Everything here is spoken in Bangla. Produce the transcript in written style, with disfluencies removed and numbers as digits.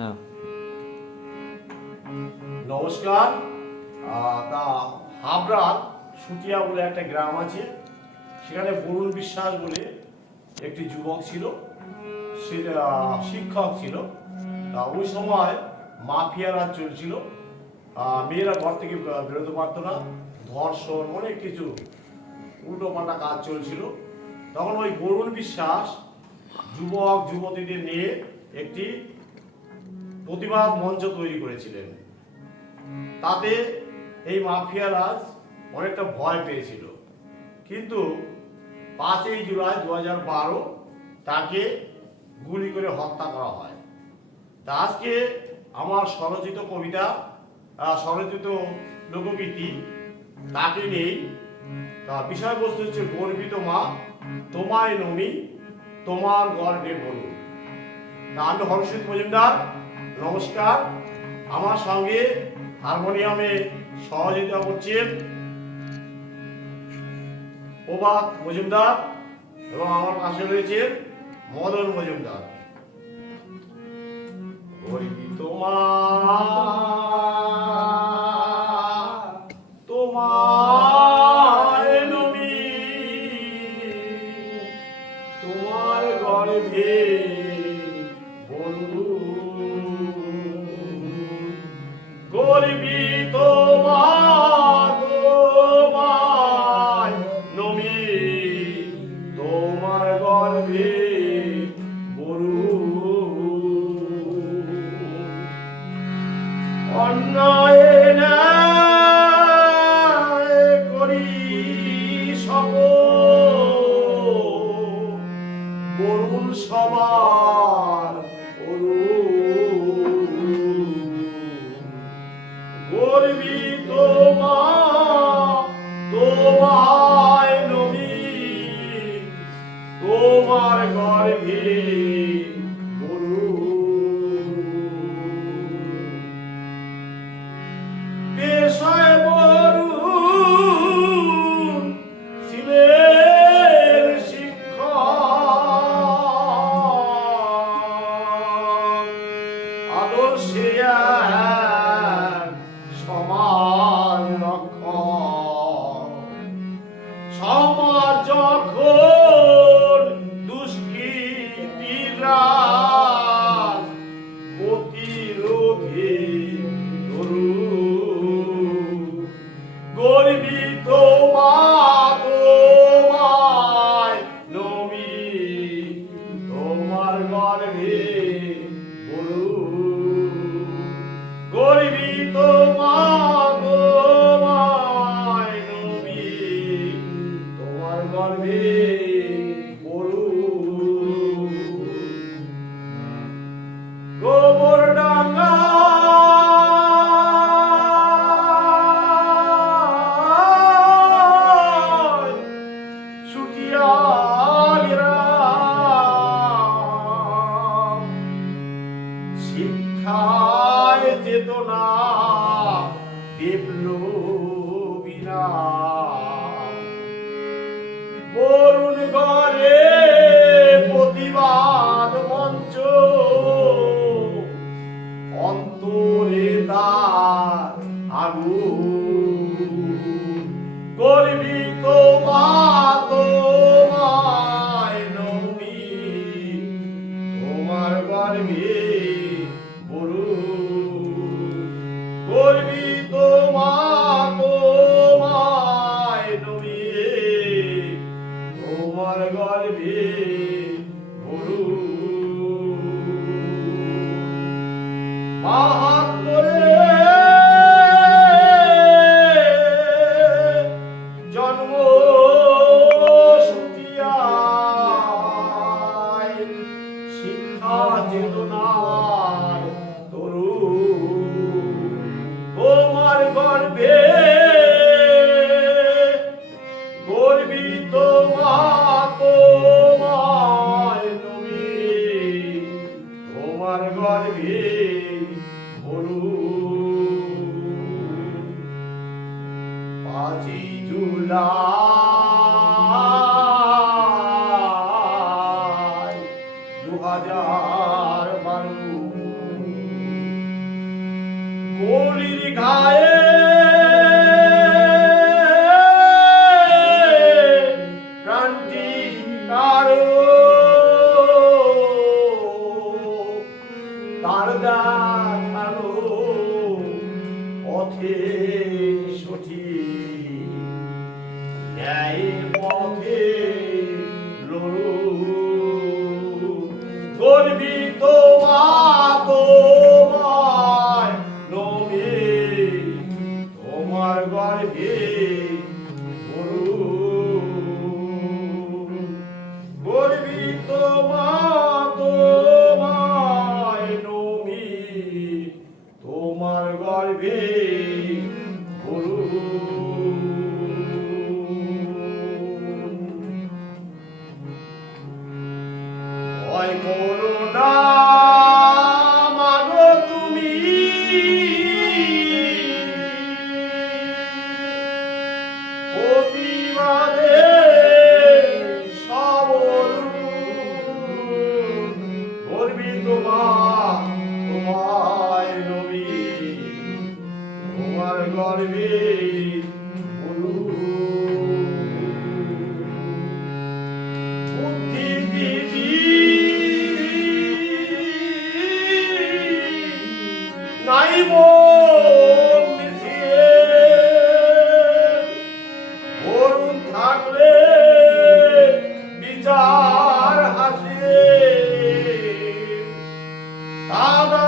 না। নমস্কার। তা হাবড়ার সুটিয়া বলে একটা গ্রাম আছে, সেখানে বরুণ বিশ্বাস বলে একটি যুবক ছিল। সে শিক্ষক ছিল। তা ওই সময় মাফিয়া রাজ চলছিল। মেয়েরা ঘর থেকে বেরোতে পারতো না, ধর্ষণ, অনেক কিছু উল্টো পাল্টা কাজ চলছিল। তখন ওই বরুণ বিশ্বাস যুবক যুবতীদের নিয়ে একটি প্রতিবাদ মঞ্চ তৈরি করেছিলেন। তাতে এই মাফিয়া রাজ অনেকটা ভয় পেয়েছিল, কিন্তু 5ই জুলাই 2012 তাকে গুলি করে হত্যা করা হয়। তা আজকে আমার স্বরচিত কবিতা, স্বরচিত লোকগীতি তাকে নেই। তা বিষয়বস্তু হচ্ছে গর্বিত মা তোমায় নমি তোমার গর্বে বলুন। তা আমি হরষিত মজুমদার, নমস্কার। আমার সঙ্গে হারমোনিয়ামে সহযোগিতা করছেন প্রভাত মজুমদার এবং আমার পাশে রয়েছেন মদন মজুমদার। গর্বিত মা তোমায় নমি তোমার গর্ভে বলুন। গর্বিত মা তোমায় নমি তোমার গর্ভে বলুন। অন্যায় ন্যায় করি সকল বরুণ সবার গর্বিত মা তোমায় নমি তোমার গর্ভে পেশায় বরুণ ছিলেন শিক্ষক, আদর্শে সমাজ রক্ষক। সমাজ যখন দুষ্কৃতীরা প্রতিরোধে গর্বিত মা তোমায় নমি তোমার গর্ভে বলুন। গর্বিত মা তোমায় নমি তোমার গর্ভে বলুন। গোবরডাঙ্গা শিক্ষায় চেতনা বিপ্লবীরা বরুণ গড়ে প্রতিবাদ মঞ্চ অন্তরে তার আগুন। গর্বিত মা তোমায় নমি তোমার গর্ভে গর্বিত মা তোমায় নমি তোমার গর্ভে বাহাত্তরে জন্ম সুটিয়ায় শিক্ষা চেতনার তরুণ তোমার গর্ভে গর্বিত মা তোমায় নমি তোমার গর্ভে বলুন। 5ই জুলাই 2012 মৌলির গায়ে প্রাণটি কারো তার দেখানো পথে সঠিক ন্যায়ের পথে লড়ুন গর্বিত মা তোমায় নবে তোমার গর্ভে গর্বিত মা তোমায় নবী তোমার গর্ভে ভয় করো না মাগো তুমি প্রতিবাদে গর্বিত মা তোমায় নবী তোমার গর্বে বুদ্ধি দিদি নাই মন মিশিয়ে অরুণ থাকলে বিচার হাসে দাদা